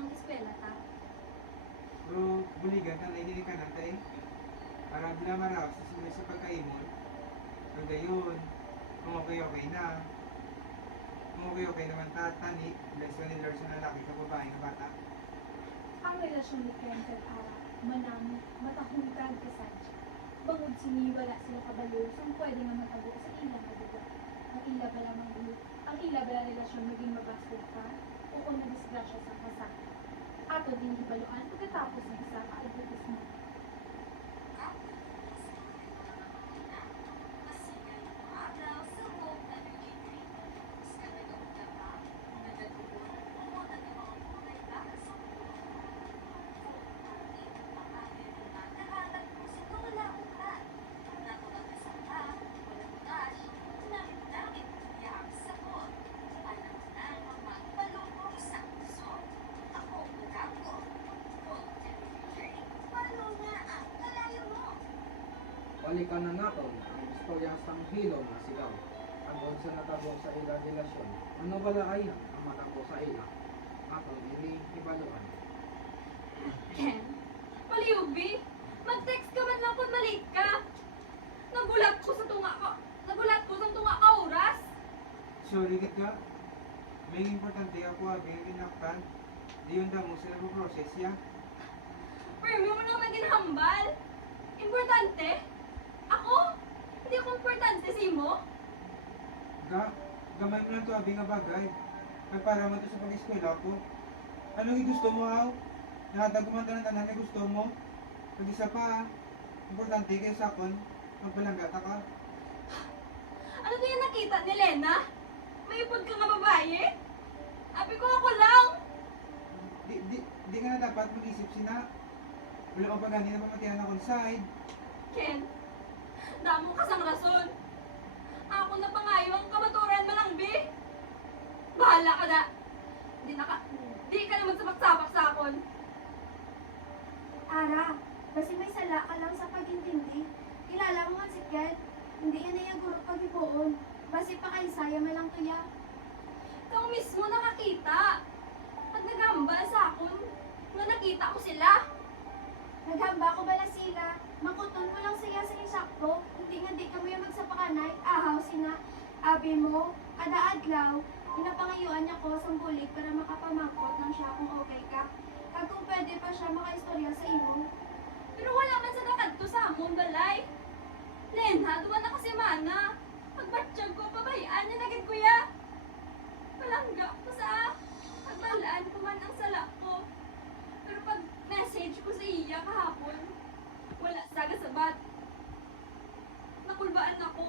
ang eskwela ta. Pero buligan ka na hindi ka natay. Para bila maraw sa sila sa pagkaimon. Kagayon, kung okay na. Kung okay naman tatani, bless ka ni Lord sa lalaki ka babae na bata. Ang relasyon ni Ken kag Ara, manang matahungkad ka sadya. Bangod siniwala sila kabalo, saan pwede nga matago sa ilang kaduga. Ang ila bala relasyon maging mabasod ka, o na disgrasya sa kasal. Ato din hibaluan pagkatapos ng isa ka-advertis mo. Balikan na naton ang istoryang sanghilom na sigaw. Tungkol sa natabo sa ilang relasyon, ano bala ay ang matabo sa ila? Aton ini ibaluan. Ken, maliubi, mag-text ka man lang kung maliit ka. Nagulat ko sa tunga ka oras. Sorry kit ka. May importante ako abing inaktan. Di yun damo sila po process ya. Pero mo naman ginhambal. Importante? Ako? Hindi ako importante sa imo? Gamay mo lang to abing nga bagay. Kaya para mo to sa pag-eskwela ko. Anong gusto mo haw? Nahatag ko man tanan na gusto mo. Pag isa pa, importante kayo sa akon. Magpalanggata ka. Ano to yung nakita ni Lena? May ipod ka nga babae? Abi ko ako lang. Di ka na dapat mag-isip sina. Wala kang pagani na pamatihan akong side. Ken, damo ka sang rason. Ako na pangayo ang kamaturan mo lang, Bi. Bahala ka na. Di ka na magsapak-sapak sa akon. Ara, basi may sala ka lang sa pagintindi. Kilala mo nga si Ken. Hindi yan na yung guro pag-ibuon. Basi pa kay saya mo lang tuya. Ikaw mismo nakakita. At nagambal sa akon. Nga nakita ko sila. Naghamba ko bala sila. Makuton mo lang siya sa insakto. Hindi nga di kamo yung magsapakanay. Ahaw sina. Abi mo, kada adlaw, pinapangayuan niya ko sa bulig para makapamangkot ng siya kung okay ka. Kag kung pwede pa siya makaistorya sa imo. Pero wala man sa kakadto sa amon balay. Lena, duwa na kasi mana. Pagbatsyag ko, pabayaan niya naging kuya. Palangga ko sa pagbalaan ko man ang sala ko. Pero pag message ko sa iya kahapon, wala saga sabat. Nakulbaan ako.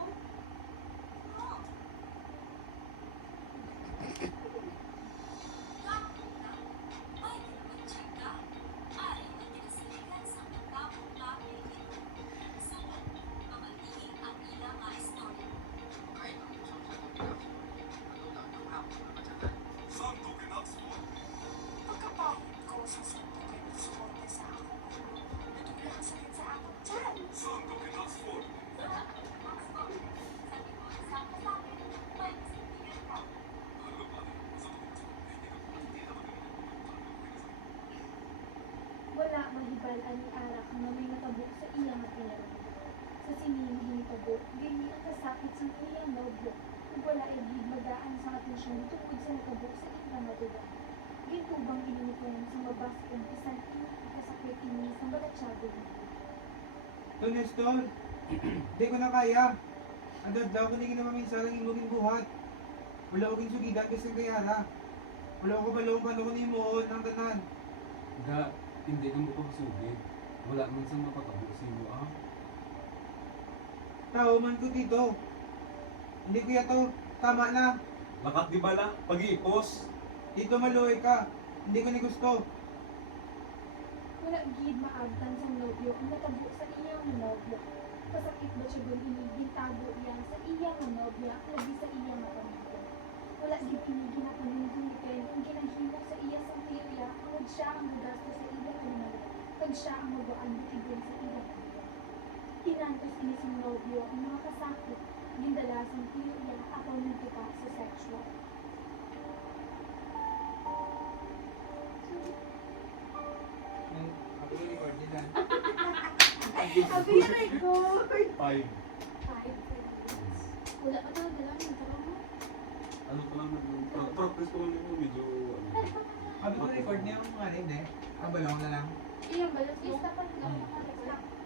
Wala mahibalan ni Arak na may natabo sa iyang at pinarami. Sa sinini hinitabo, ganyan ang kasakit sa iyang nobyo. Kung wala ay magaan sa atensyon tungkol sa natabo sa iyang matuga. Gintubang ininipon sa mabas kong isang ikasakit ini sa balatsyado nito. To Nestor, di ko na kaya. Ang dadlaw ko hindi kinamaminsalang imuging buhat. Wala ko sugidan kasi kayara. Wala ko balong panahon ni mo ng tanan. Hindi ka mapapasugid. Wala man sa mapakabusin mo ah. Tao man ko dito. Hindi ko yato. Tama na. Lakat di bala, pag-iipos. Dito maluhay ka. Hindi ko ni gusto. Wala gid maabtan sa nobyo ang natabo sa iyang nobyo. Kasakit ba siya doon inigintabo iya sa iyang nobya lagi sa iyang pamilya. Wala gid ginapanigon ni Ken ang ginahimo sa iya sa pamilya kung siya ang gasto sa iyang animal. Pag siya ang mabuan bitigin sa iyang pamilya. Kinantos ini sa nobyo ang mga kasakit gindala sa pamilya ako nagtupa sa sexual. Abi, record! 5. 5 seconds. Wala pa talaga lang yung tarong mo. Ano pa lang, practice ko lang yung medyo, Sabi ko record niya yung mga rin eh. Ang balong na lang. Iyan ba? Lista pa lang naka-record.